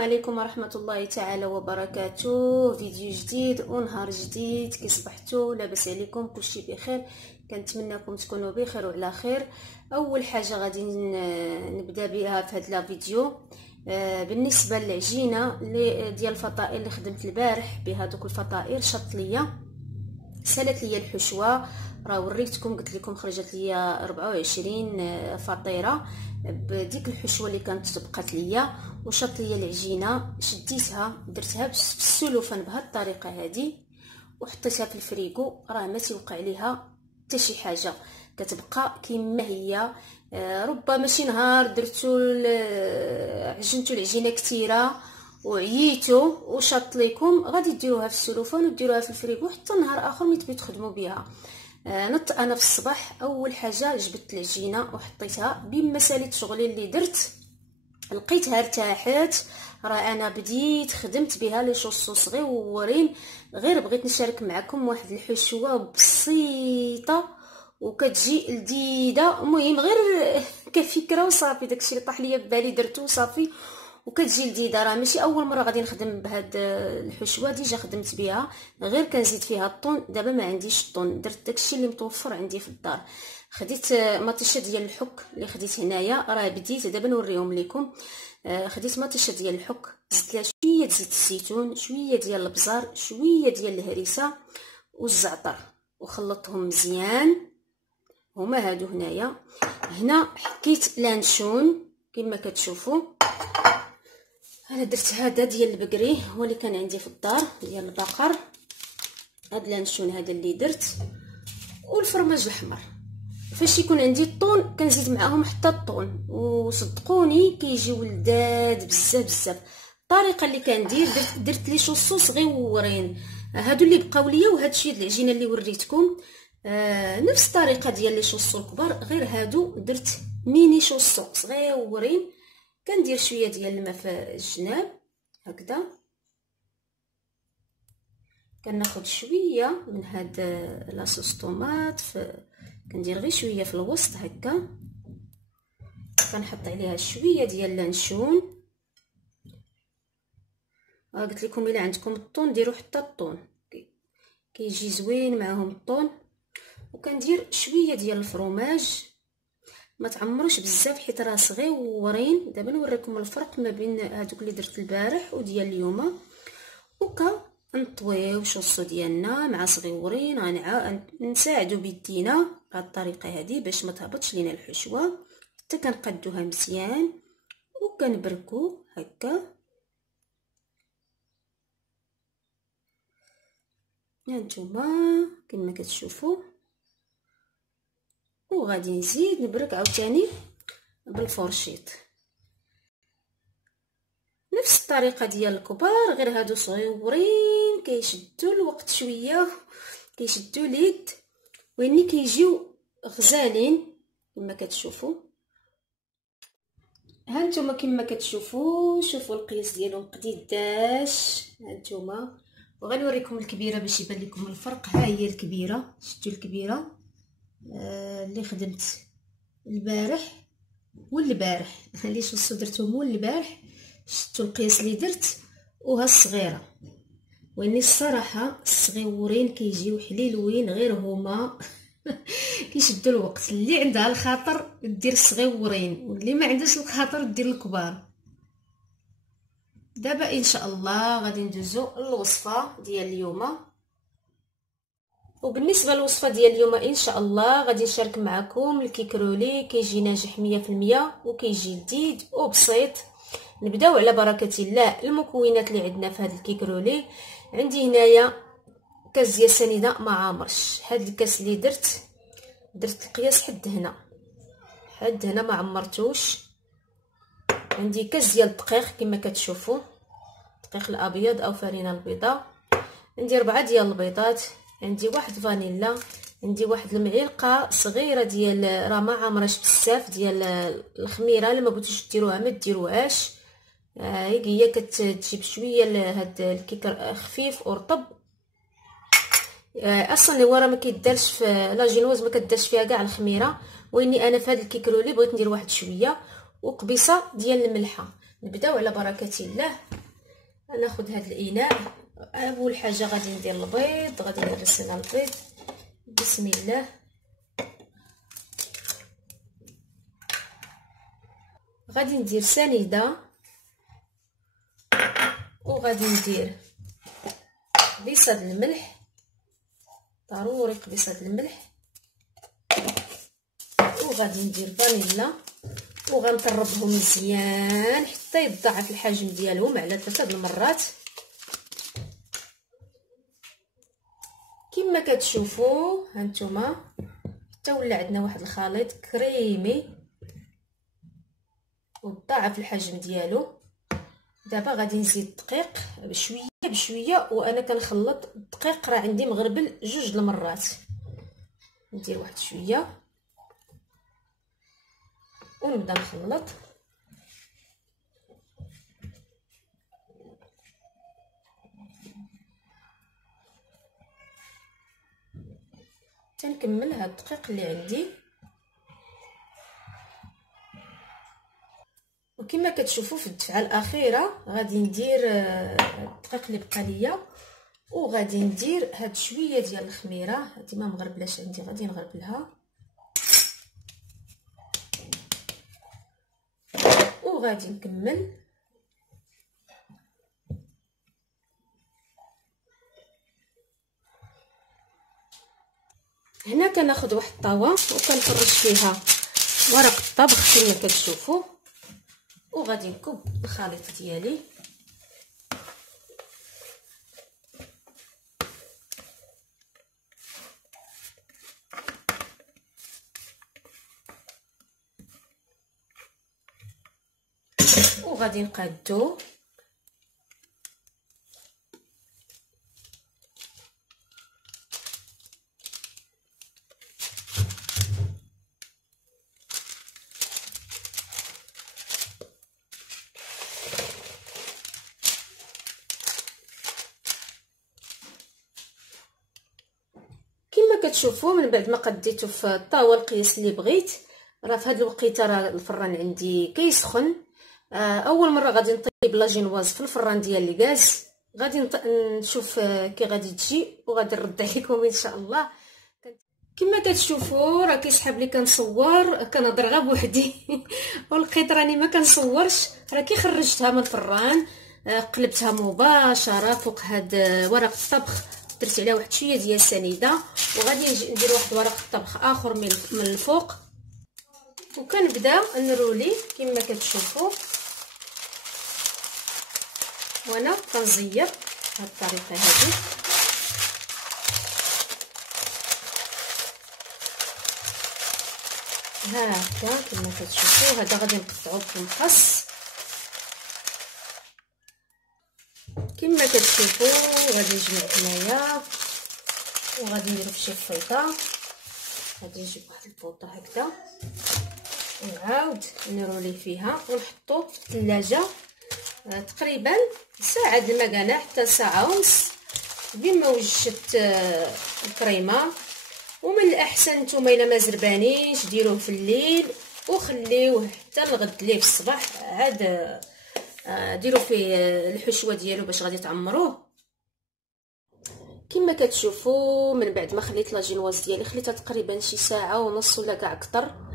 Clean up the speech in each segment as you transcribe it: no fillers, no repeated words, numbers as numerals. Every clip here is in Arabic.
عليكم ورحمة الله تعالى وبركاته. فيديو جديد ونهار جديد. كي صبحتوا؟ لاباس عليكم؟ كلشي بخير؟ كنتمنىكم تكونوا بخير وعلى خير. اول حاجه غادي نبدا بها في هذا الفيديو بالنسبه للعجينه ديال الفطائر اللي خدمت البارح بهذوك الفطائر. شط ليا سالت ليا الحشوه، راه وريتكم قلت لكم خرجت ليا 24 فطيره بديك الحشوه اللي كانت تبقات ليا، وشط ليا العجينه شديتها درتها في السلوفان بهذه الطريقه هذه وحطيتها في الفريغو. راه ما تيوقع عليها حتى شي حاجه، كتبقى كما هي. ربما شي نهار درتو عجنتو العجينه كثيره وعييتو وشط ليكم، غادي ديروها في السلوفان وديروها في الفريغو حتى نهار اخر ملي تبغيو تخدموا بها. نط انا في الصباح اول حاجه جبت العجينه وحطيتها بما ساليت شغلي اللي درت، لقيتها ارتاحت. راه انا بديت خدمت بها لي شوصو صغيورين، غير بغيت نشارك معكم واحد الحشوه بسيطه وكتجي لذيذه. المهم غير كفكره وصافي، داكشي اللي طاح ليا ببالي درتو وصافي وكتجي لذيذه. راه ماشي اول مره غادي نخدم بهاد الحشوه، ديجا خدمت بها غير كنزيد فيها الطون. دابا ما عنديش الطون، درت داكشي اللي متوفر عندي في الدار. خديت مطيشه ديال الحك اللي خديت هنايا، راه بديت دابا نوريهم لكم. خديت مطيشه ديال الحك، زدت لها شويه زيت الزيتون، شويه ديال البزار، شويه ديال الهريسه والزعتر، وخلطتهم مزيان. هما هادو هنايا. هنا حكيت لانشون كما كتشوفوا. انا درت هذا ديال البقري هو اللي كان عندي في الدار ديال البقر. هاد لانشون هذا اللي درت، والفرماج الاحمر. فاش يكون عندي الطون كنزيد معاهم حتى الطون، وصدقوني كيجيو لذاذ بزاف بزاف. الطريقه اللي كندير درت لي شوصو صغيورين هادو اللي بقاو ليا، وهاد شويه د العجينه اللي وريتكم نفس الطريقه ديال لي شوصو الكبار، غير هادو درت ميني شوصو صغيورين. كندير شويه ديال الماء في الجناب هكذا، كناخذ شويه من هاد لاصوص طوماط كندير غير شويه في الوسط هكا، كنحط عليها شويه ديال لانشون. قلت لكم الا عندكم الطون ديروا حتى الطون، كيجي زوين معاهم الطون. وكندير شويه ديال الفرماج، ما تعمروش بزاف حيت راه صغيورين. دابا نوريكم الفرق ما بين هذوك اللي درت البارح وديال اليوم. وكا نطويو شوصو ديالنا مع صغيورين، نساعدو بيدينا بهذه الطريقه هذه باش ما تهبطش لينا الحشوه، حتى كنقادوها مزيان وكنبركو هكا. هانتوما كما كتشوفوا. وغادي نزيد نبرك عاوتاني بالفورشيط نفس الطريقه ديال الكبار، غير هادو صغيورين كيشدوا الوقت شويه، كيشدوا اليد واني كيجيو غزالين كما كتشوفوا. هانتوما كما كتشوفوا، شوفوا القياس ديالهم قديداش هانتوما. وغنوريكم الكبيره باش يبان لكم الفرق. ها هي الكبيره، شفتوا الكبيره اللي خدمت البارح والبارح اللي شوصو درتهم والبارح، شفتوا القياس اللي درت. وها الصغيره، واني الصراحه الصغيورين كيجيو حليلوين، غير هما كيشدوا الوقت. اللي عندها الخاطر دير الصغيورين، واللي ما عندهاش الخاطر دير الكبار. دابا ان شاء الله غادي ندوزو الوصفه ديال اليوم. وبالنسبه للوصفه ديال اليوم ان شاء الله غادي نشارك معكم الكيكرولي. كيجي ناجح 100% وكيجي لذيذ وبسيط. نبداو على بركه الله. المكونات اللي عندنا في هذا الكيكرولي، عندي هنايا كاس ديال سنيده ما عامرش. هذا الكاس اللي درت القياس حد هنا ما عمرتوش. عندي كاس ديال الدقيق كما كتشوفوا، الدقيق الابيض او فرينه البيضاء. عندي 4 ديال البيضات، عندي واحد فانيلا، عندي واحد المعلقه صغيره ديال راه ما عامراش بزاف ديال الخميره. الا ما بغيتوش ديروها ما ديروهاش، هي كتجيب شويه هاد الكيك خفيف ورطب. اصلا هو راه ما كيدارش في لاجينوز، ما كدارش فيها كاع الخميره. واني انا في هاد الكيكرولي بغيت ندير واحد شويه وقبيصه ديال الملحه. نبداو على بركه الله. ناخذ هذا الاناء. اول حاجه غادي ندير البيض، غادي نرسل البيض بسم الله. غادي ندير سنيده وغادي ندير قبيصه الملح، ضروري قبيصه الملح، وغادي ندير فانيلا وغنطربهم مزيان حتى يتضاعف الحجم ديالهم على 3 المرات. كما كتشوفوا هانتوما حتى ولا عندنا واحد الخليط كريمي وتضاعف الحجم ديالو. دابا غادي نزيد الدقيق بشويه بشويه، وانا كنخلط الدقيق راه عندي مغربل 2 المرات. ندير واحد شويه ونبدا نخلط. تنكمل هاد الدقيق اللي عندي. وكما كتشوفوا في الدفعه الاخيره غادي ندير الدقيق اللي بقى ليا، وغادي ندير هاد شويه ديال الخميره. هادي ما مغربلاش عندي، غادي نغربلها وغادي نكمل. هنا كناخذ واحد الطاوه وكنفرش فيها ورق الطبخ كما كتشوفوا، وغادي نكب الخليط ديالي. وغادي نقادو. كما كتشوفوا من بعد ما قديته في الطاوه القياس اللي بغيت، راه في هذا الوقيته راه الفران عندي كيسخن. اول مره غادي نطيب لاجينواز في الفران ديال الغاز. غادي نشوف كي غادي تجي وغادي نرد عليكم ان شاء الله. كما كتشوفوا راه كيسحب لي كنصور كنهضر غير بوحدي ولقيت راني ما كنصورش. راه كي خرجتها من الفران قلبتها مباشره فوق هاد ورق الطبخ، درت عليها واحد شويه ديال السنيده، وغادي ندير واحد ورق الطبخ اخر من الفوق، وكنبدا نرولي كما كتشوفوا. وانا كنزير بهذه الطريقه هذه. هكا كما كتشوفوا. هذا غادي نقطعوه بالمقص كما كتشوفوا. غادي نجمع هنايا وغادي نديرو في شي فيطه. غادي نجيب واحد الفوطه هكذا ونعاود نرولي فيها ونحطو في الثلاجه تقريبا ساعه المكانه حتى ساعه ونص. بما وجدت الكريمه. ومن الاحسن نتوما الا ما زربانيش ديروه في الليل وخليوه حتى الغد ليه في الصباح، عاد ديروا فيه الحشوه ديالو باش غادي تعمروه. كما كتشوفوا من بعد ما خليت لاجينواز ديالي خليتها تقريبا شي ساعه ونص ولا كاع اكثر.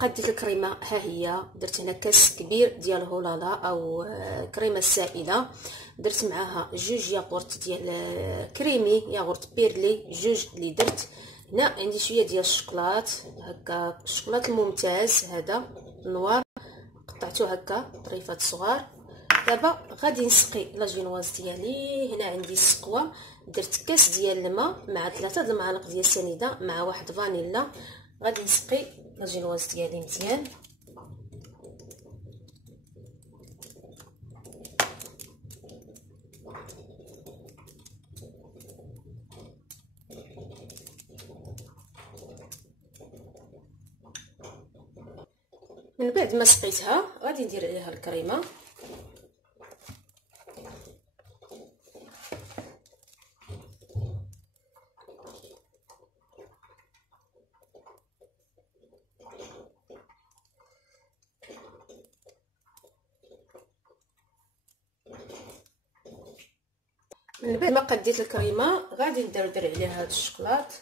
قديت الكريمه ها هي. درت هنا كاس كبير ديال هولالا او كريمه سائله. درت معاها 2 ياغورت ديال كريمي، ياغورت بيرلي 2 اللي درت. هنا عندي شويه ديال الشوكولات هكا، الشوكولات الممتاز هذا نوار، قطعته هكا طريفات صغار. دابا غادي نسقي لاجينواز ديالي. هنا عندي السقوه، درت كاس ديال الماء مع 3 المعالق ديال السنيده مع واحد فانيلا. غادي نسقي لاجينواز ديالي مزيان. من بعد ما سقيتها غادي ندير عليها الكريمه. من بعد ما قديت الكريمه غادي ندردر عليها هاد الشوكولات.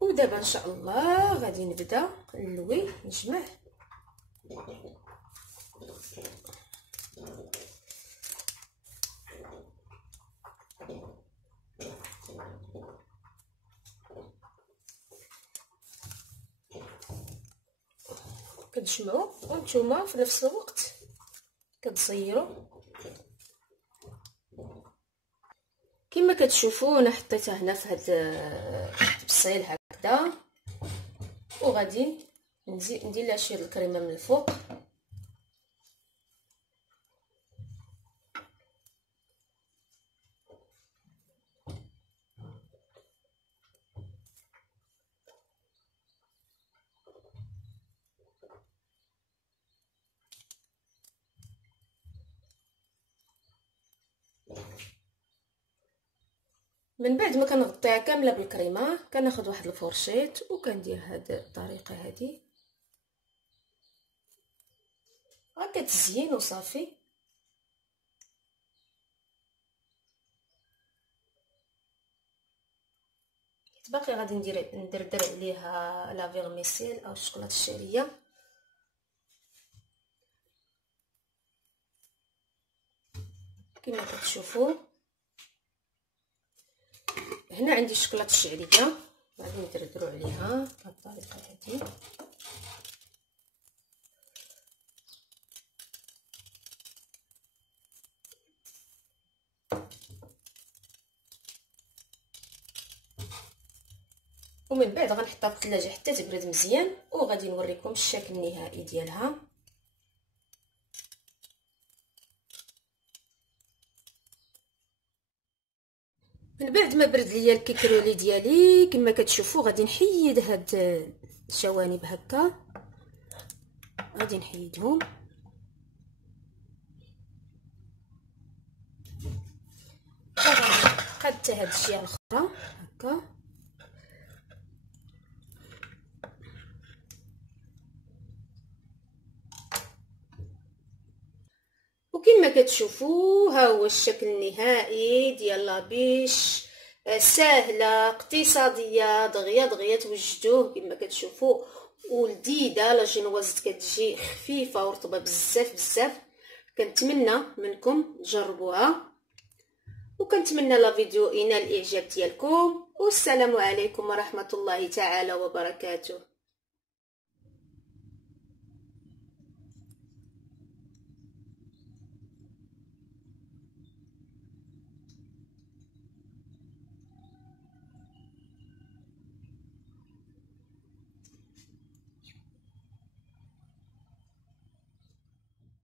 ودابا ان شاء الله غادي نبدا نلوي نجمع. كتجمعوا وانتوما في نفس الوقت كتصيروا. كما كتشوفوا انا حطيتها هنا في هاد البصيل هكذا، وغادي ندير لها شويه الكريمه من الفوق. من بعد ما كنغطيها كامله بالكريمه كناخذ واحد الفورشيط وكندير هاد الطريقه هادي هكا تزيين وصافي. باقي غادي ندردر عليها لا فيرميسيل او الشوكولاته الشعريه. كما كتشوفوا هنا عندي الشوكولاته الشعريه غادي ندردروا عليها بهذه الطريقه هذه. ومن بعد غنحطها في الثلاجه حتى تبرد مزيان، وغادي نوريكم الشكل النهائي ديالها. من بعد ما برد ليا الكيكرولي ديالي كما كتشوفوا غادي نحيد هاد الجوانب هكا، غادي نحيدهم. حتى هاد الجهه الاخرى هكا. وكما كتشوفوا ها هو الشكل النهائي ديال لابيش، سهله اقتصاديه دغيا دغيا توجدوه كما كتشوفوا، ولذيذه لا جينوازت كتجي خفيفه ورطبه بزاف بزاف. كنتمنى منكم تجربوها، وكنتمنى لا فيديو ينال الاعجاب ديالكم، والسلام عليكم ورحمه الله تعالى وبركاته.